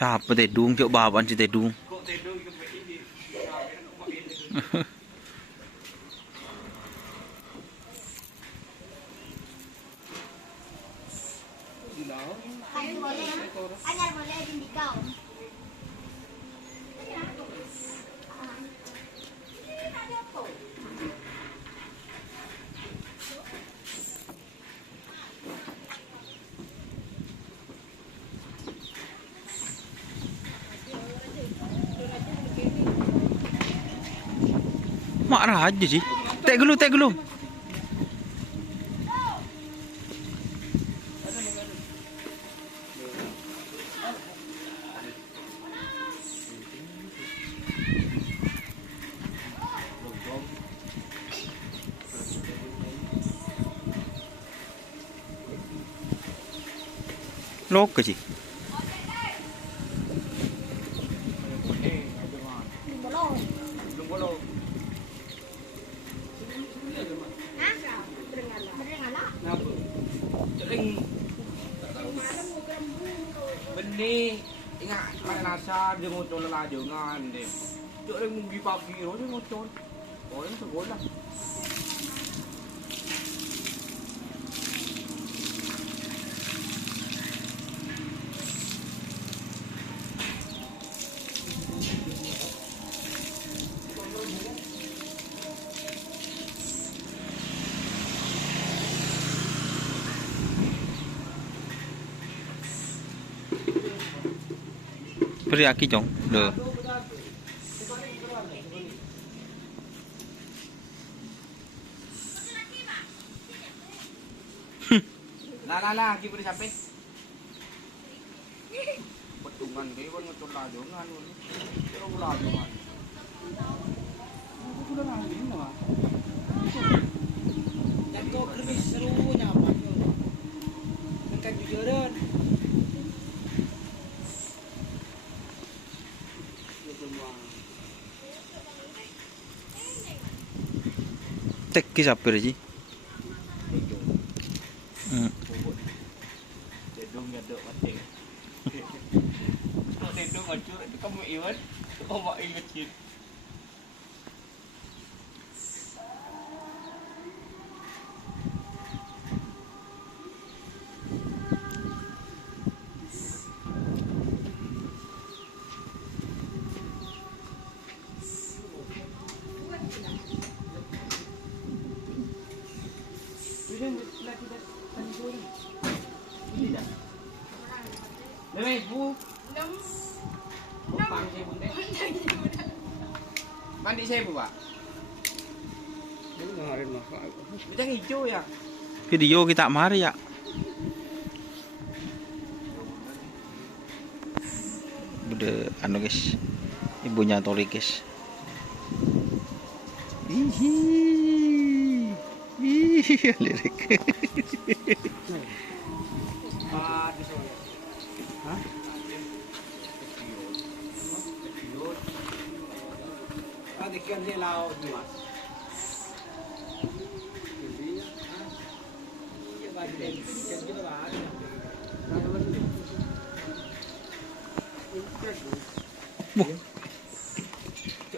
Siapa tedung? Cok baban si tedung. Marah aja sih. Tek dulu, tek dulu. Lok ke sih. Benih ingat main nasa dia ngocol lah jangan deh. Cuk ring munggi pagi ro dia ngocol. Oh yang sekolah. Beri aki cong. Duh. Nah, lagi beri sampai. Betungan kayak kan ngocol lah jangan. Kira ulah jangan. Aku udah nangis mah. Dan kau kerja serunya apa? Dekat jujuran. Tek ki siapa sih? Dedong ngaduk mati. Dedong hancur itu kamu iwan. Kamu ingat sih. Đây bu. Mandi saya bu pak. Macam hijau ya. Video kita mari ya. Bude anu guys. Ibunya Tori guys. Hihi. Hihi lirik. Dikian dia laut mas.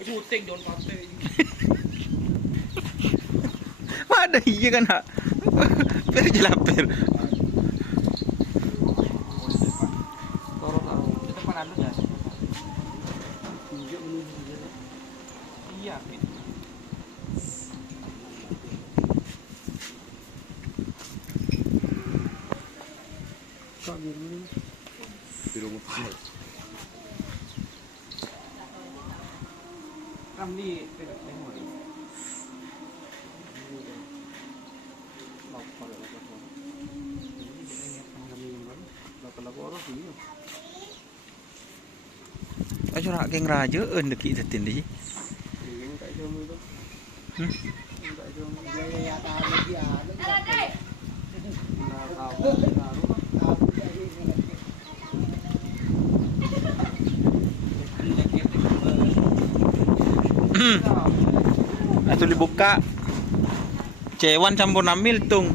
Syuting John Kate. Ada iya kan hak. Per jelapir. Kita depan anu dah. Iya. Biru mutih. Kami tidak memori. Ayo rak geng raja deki tetin di. Itu dibuka. Cewan campur namil tung.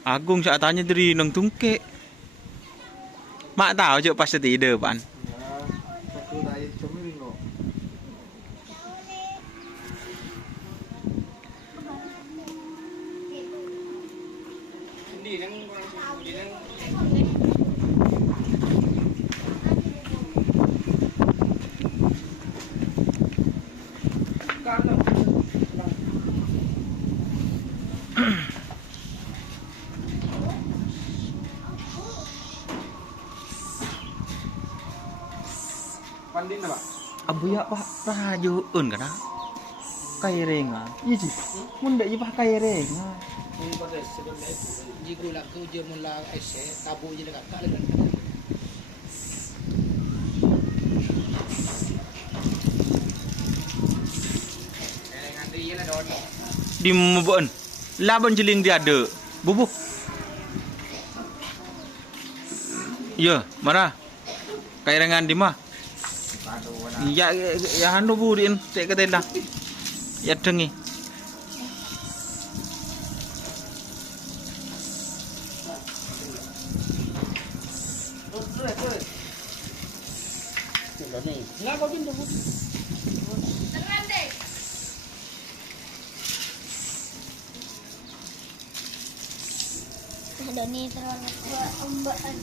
Agung saya tanya dari nang tungke. Mak tahu je pas tidur pan. Hindi nang hindi nang kano. Pandin na ba? Abuya pak rajuun kana. Kai renga. Iya sih. Mun dak ipah kai renga. Kung ko des sebab ni gula ko je mun la ai se tabu je dekat tak lekan. Ngandri ye la don. Di mubon. Laban jeling dia ada. Bubuh. Ya, mana? Kai rengan di mah. Ya ya hanu burin tek katela. Ya dengi. Nga ko din dulu. Ada ni terlalu ombaan.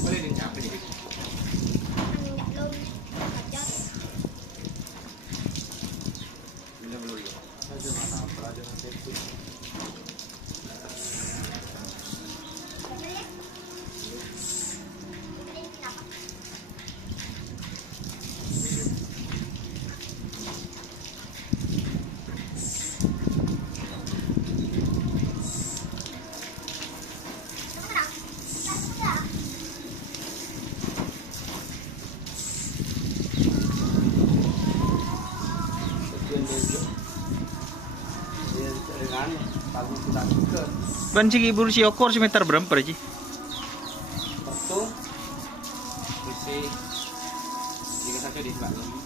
Boleh din siapa ni? Tidak lom. Kacau. Bila belum dia. Ada mana pelajaran teknik. Dengan tahu sudah ke Ban sigi bursi okor semeter berapa ji? satu isi jika saja di sebelah ini.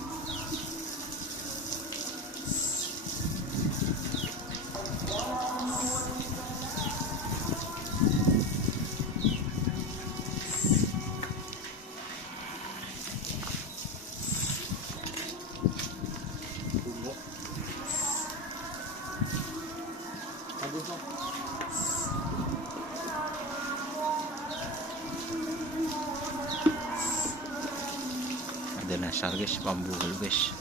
Bagus lah. Ada nasar guys, bambu dulu guys.